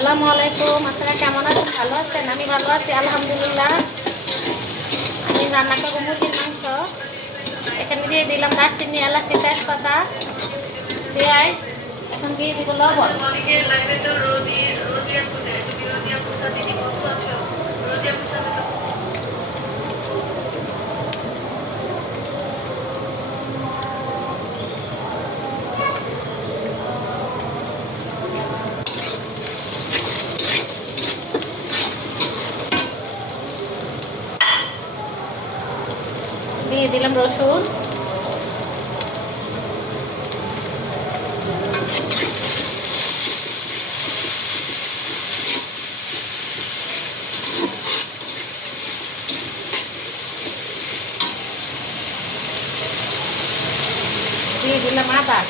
আসসালামু আলাইকুম। আপনারা কেমন আছেন? ভালো আছেন? আমি ভালো আছি আলহামদুলিল্লাহ। আমি রান্না করবো মুরগির মাংস। এখানে দিয়ে দিলাম দারচিনি, এলাচি, তেজপাতা, পেঁয়াজ। এখন দিয়ে দিব লবণ। দিয়ে দিলাম রসুন, দিয়ে দিলাম আদা,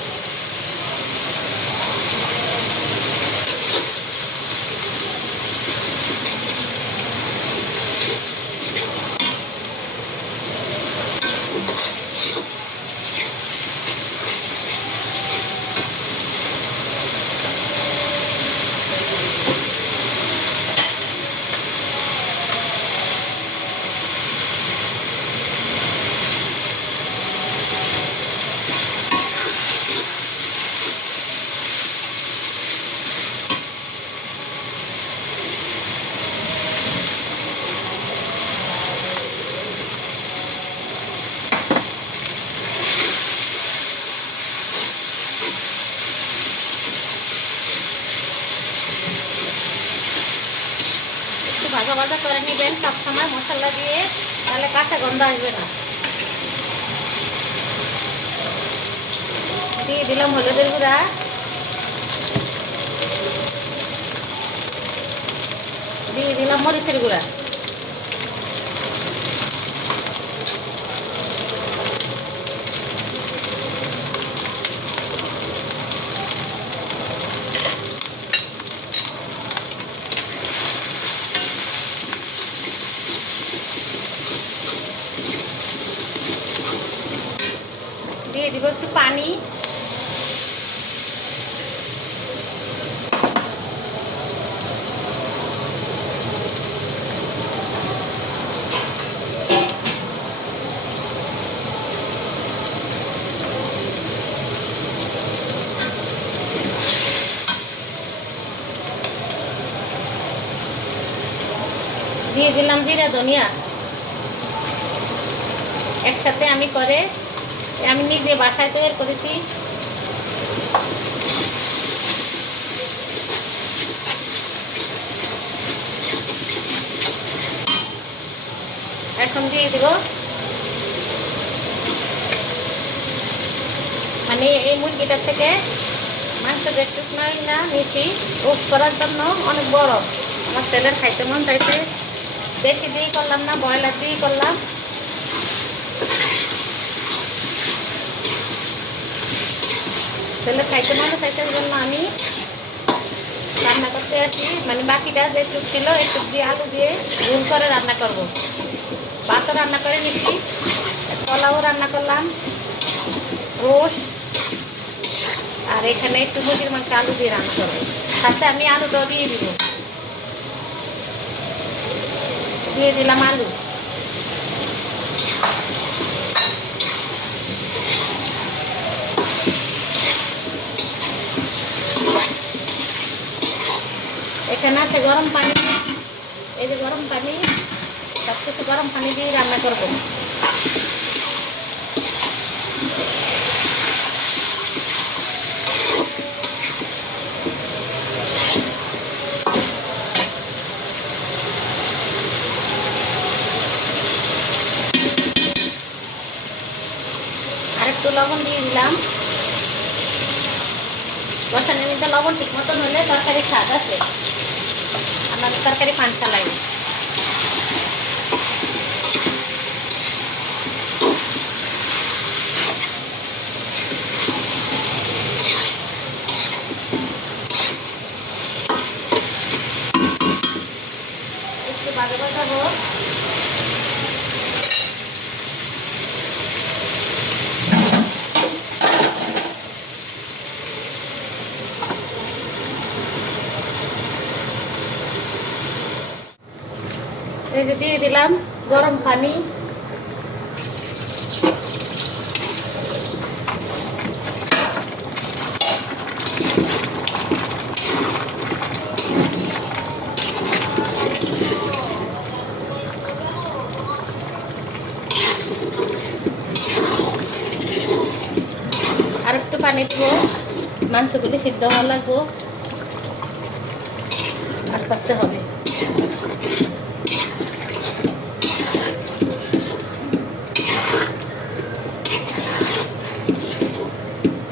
ভাজা ভাজা করে নেবেন সবসময় মশলা দিয়ে, তাহলে কাঁচা গন্ধ আসবে না। দিয়ে দিলাম হলুদের গুঁড়া, দিয়ে দিলাম মরিচের গুঁড়া, দিয়ে দিব একটু পানি, দিয়ে দিলাম জিরা ধনিয়া। একসাথে আমি নিজে বাসায় তৈরি করেছি। এখন দিয়ে দিব মানে এই মুরগিটার থেকে মাংস যেটুকু না নিয়েছি রোস্ট করার জন্য অনেক বড়। আমার ছেলের খাইতে মন চাইছে, বেশি দিয়ে করলাম না, ব্রয়লার দিয়ে করলাম। ছেলে খাইতে মন চাইছে জন্য আমি রান্না করতে আসি। মানে বাকিটা যেটুক ছিল একটু দিয়ে আলু দিয়ে ঝোল করে রান্না করব। ভাতও রান্না করে নিচ্ছি, পোলাও রান্না করলাম, রোস্ট, আর এখানে একটু মুরগির মাংস আলু দিয়ে রান্না করবো। সাথে আমি আলুটাও দিয়ে দিব। দিয়ে দিলাম আলু, এখানে আছে গরম পানি। এই যে গরম পানি, সব কিছু গরম পানি দিয়ে রান্না করবো। আরেকটু লবণ দিয়ে দিলাম। বসানোর মধ্যে লবণ ঠিক মতন হলে তরকারি স্বাদ আছে, আমাদের তরকারি পান্তা লাগে। একটু ভাজা ভাজা হোক। এই যে দিয়ে দিলাম গরম পানি। আর একটু পানি দিব, মাংসগুলি সিদ্ধ হওয়া লাগবো, আস্তে আস্তে হবে।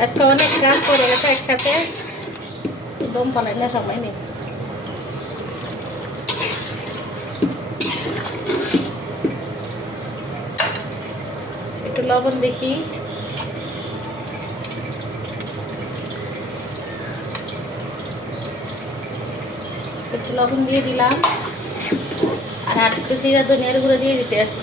আজকে অনেক কাজ করে গেছে একসাথে, দম পালাই না সময় নেই। একটু লবণ দেখি, একটু লবণ দিয়ে দিলাম। আর একটু জিরা ধনিয়ার গুঁড়ো দিয়ে দিতে আসি।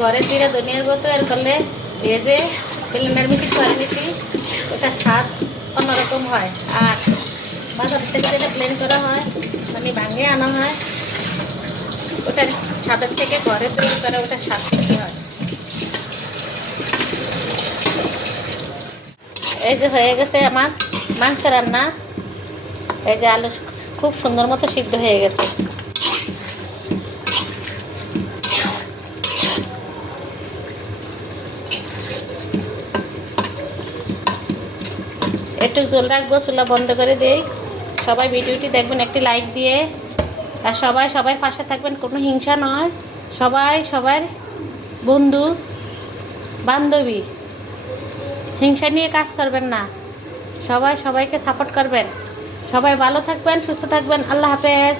ঘরে জিরা ধনিয়ার গুঁড়ো তৈরি করলে ভেজে ব্লেন্ডার মিক্স করে নিচ্ছি, ওটা স্বাদ অন্যরকম হয়। আর বাজার থেকে যেটা ব্লেন্ড করা হয়, মানে ভাঙে আনা হয়, ওটার স্বাদের থেকে ঘরে তৈরি করে ওটার স্বাদ বেশি হয়। এই যে হয়ে গেছে আমার মাংস রান্না। এই যে আলু খুব সুন্দর মতো সিদ্ধ হয়ে গেছে। একটু জল রাখবো, চুলা বন্ধ করে দেই। সবাই ভিডিওটি দেখবেন একটি লাইক দিয়ে, আর সবাই সবার পাশে থাকবেন, কোনো হিংসা নয়। সবাই সবার বন্ধু বান্ধবী, হিংসা নিয়ে কাজ করবেন না, সবাই সবাইকে সাপোর্ট করবেন। সবাই ভালো থাকবেন, সুস্থ থাকবেন। আল্লাহ হাফেজ।